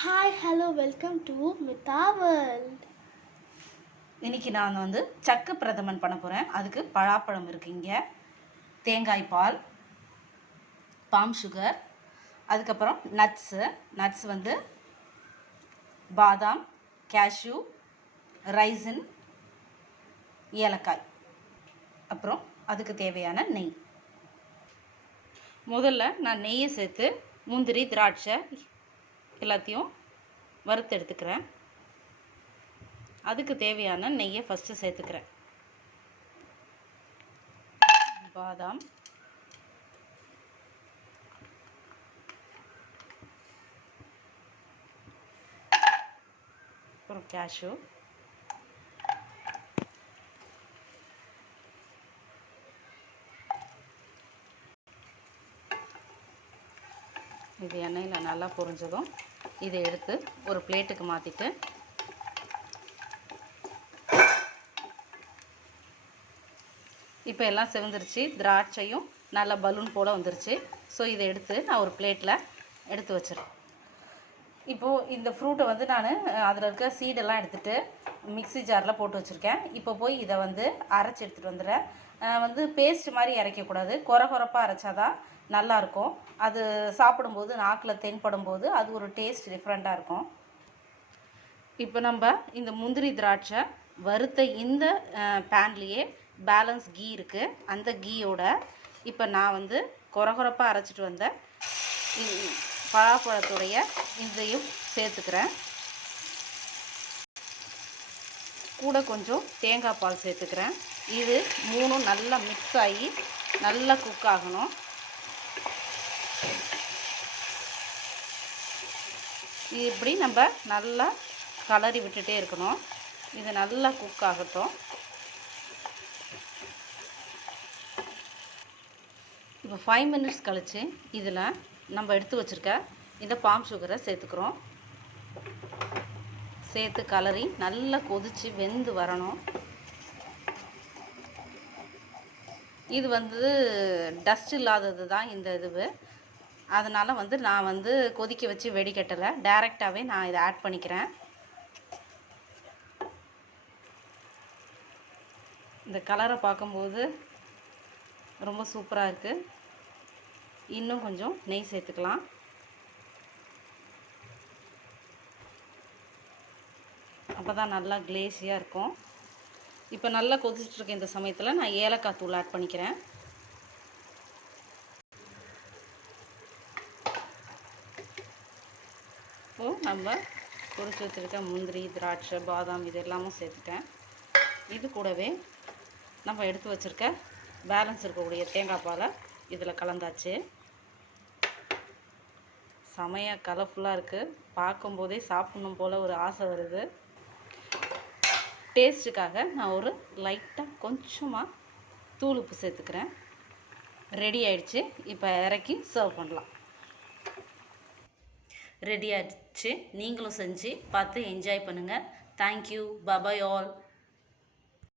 Hi hello welcome to Mitha world. இன்னைக்கு நான் வந்து சக்கு பிரதமன் பண்ண போகிறேன். அதுக்கு பழாப்பழம் இருக்குது, இங்கே தேங்காய் பால், பாம் சுகர், அதுக்கப்புறம் நட்ஸ் வந்து பாதாம், கேஷ்யூ, ரைசின், ஏலக்காய், அப்புறம் அதுக்கு தேவையான நெய். முதல்ல நான் நெய்யை சேர்த்து முந்திரி, திராட்சை எல்லாத்தையும் வறுத்து எடுத்துக்கிறேன். அதுக்கு தேவையான நெய்யை ஃபஸ்ட்டு சேர்த்துக்கிறேன். பாதாம், அப்புறம் கேஷ்யூ, இது எண்ணெயில் நல்லா பொரிஞ்சதும் இதை எடுத்து ஒரு பிளேட்டுக்கு மாற்றிட்டு இப்போ எல்லாம் செவந்துருச்சு. திராட்சையும் நல்லா பலூன் போல் வந்துருச்சு. ஸோ இதை எடுத்து நான் ஒரு பிளேட்டில் எடுத்து வச்சிடறேன். இப்போது இந்த ஃப்ரூட்டை வந்து நான் அதில் இருக்க சீடெல்லாம் எடுத்துகிட்டு மிக்ஸி ஜாரில் போட்டு வச்சுருக்கேன். இப்போ போய் இதை வந்து அரைச்சி எடுத்துகிட்டு வந்துடுறேன். வந்து பேஸ்ட் மாதிரி அரைக்கக்கூடாது, கொரகொரப்பாக அரைச்சாதான் நல்லாயிருக்கும். அது சாப்பிடும்போது நாக்கில் தென்படும் போது அது ஒரு டேஸ்ட் டிஃப்ரெண்ட்டாக இருக்கும். இப்போ நம்ம இந்த முந்திரி திராட்சை வறுத்த இந்த பேன்லேயே பேலன்ஸ் கீ இருக்குது. அந்த கீயோட இப்போ நான் வந்து கொரகொரப்பாக அரைச்சிட்டு வந்த பழாப்பழத்துடைய இதையும் சேர்த்துக்கிறேன். கூட கொஞ்சம் தேங்காய் பால் சேர்த்துக்கிறேன். இது மூணும் நல்லா மிக்ஸ் ஆகி நல்லா குக் ஆகணும். இப்படி நம்ம நல்லா கலரி விட்டுட்டே இருக்கணும். இது நல்லா குக் ஆகட்டும். இப்போ 5 மினிட்ஸ் கழித்து இதில் நம்ம எடுத்து வச்சுருக்க இந்த பாம் சுகரை சேர்த்துக்கிறோம். சேர்த்து கலரி நல்லா கொதித்து வெந்து வரணும். இது வந்து டஸ்ட் இல்லாதது தான் இந்த இதுவு. அதனால் வந்து நான் வந்து கொதிக்க வச்சு வெடிக்கட்டலை, டைரெக்டாகவே நான் இதை ஆட் பண்ணிக்கிறேன். இந்த கலரை பார்க்கும்போது ரொம்ப சூப்பராக இருக்குது. இன்னும் கொஞ்சம் நெய் சேர்த்துக்கலாம். அப்போ தான் நல்லா கிளேஸியாக இருக்கும். இப்போ நல்லா கொதிச்சுட்ருக்க இந்த சமயத்தில் நான் ஏலக்காய் தூள் ஆட் பண்ணிக்கிறேன். இப்போது நம்ம பொரிச்சு வச்சுருக்க முந்திரி, திராட்சை, பாதாம் இது எல்லாமும் சேர்த்துட்டேன். இது கூடவே நம்ம எடுத்து வச்சுருக்க பேலன்ஸ் இருக்கக்கூடிய தேங்காய் பாலை இதில் கலந்தாச்சு. செமையாக கலர்ஃபுல்லாக இருக்குது. பார்க்கும்போதே சாப்பிட்ணும் போல் ஒரு ஆசை வருது. டேஸ்ட்டுக்காக நான் ஒரு லைட்டாக கொஞ்சமாக தூள் உப்பு சேர்த்துக்கிறேன். ரெடி ஆயிடுச்சு. இப்போ இறக்கி சர்வ் பண்ணலாம். ரெடி ஆயிடுச்சு. நீங்களும் செஞ்சு பார்த்து என்ஜாய் பண்ணுங்கள். தேங்க்யூ. Bye all.